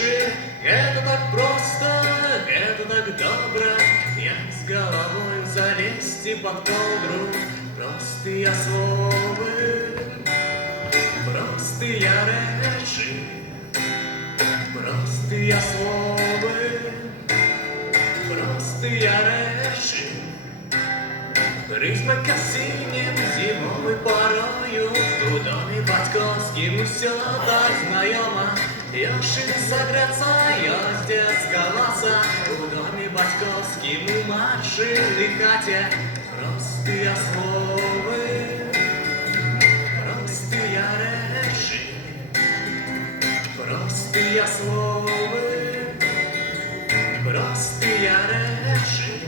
тише. Это так просто, это так добро, як з головою залезти под ковдру. Простые словы, простые речи, простые словы, простые речи. Ритмик осіннім зимовою порою, у домі батьковським все так знайомо. Ёши согреться, я здесь голоса, у доме батьковским у машины хате. Простые словы, простые речи, простые словы, простые речи.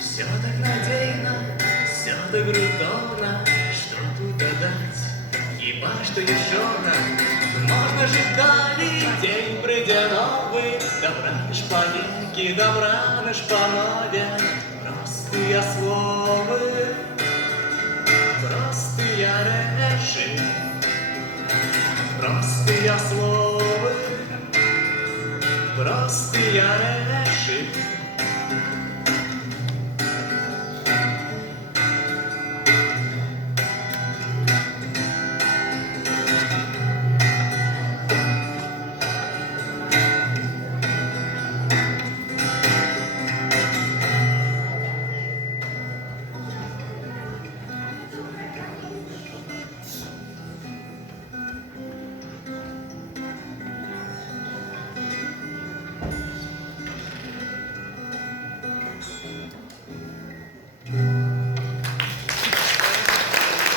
Все так надейно, все так грудно, что тут додать, хіба что еще можно же далі день прийде новий, добранеш по-веки, добранеш по-нове. Простые словы, простые речи, простые словы, простые речи.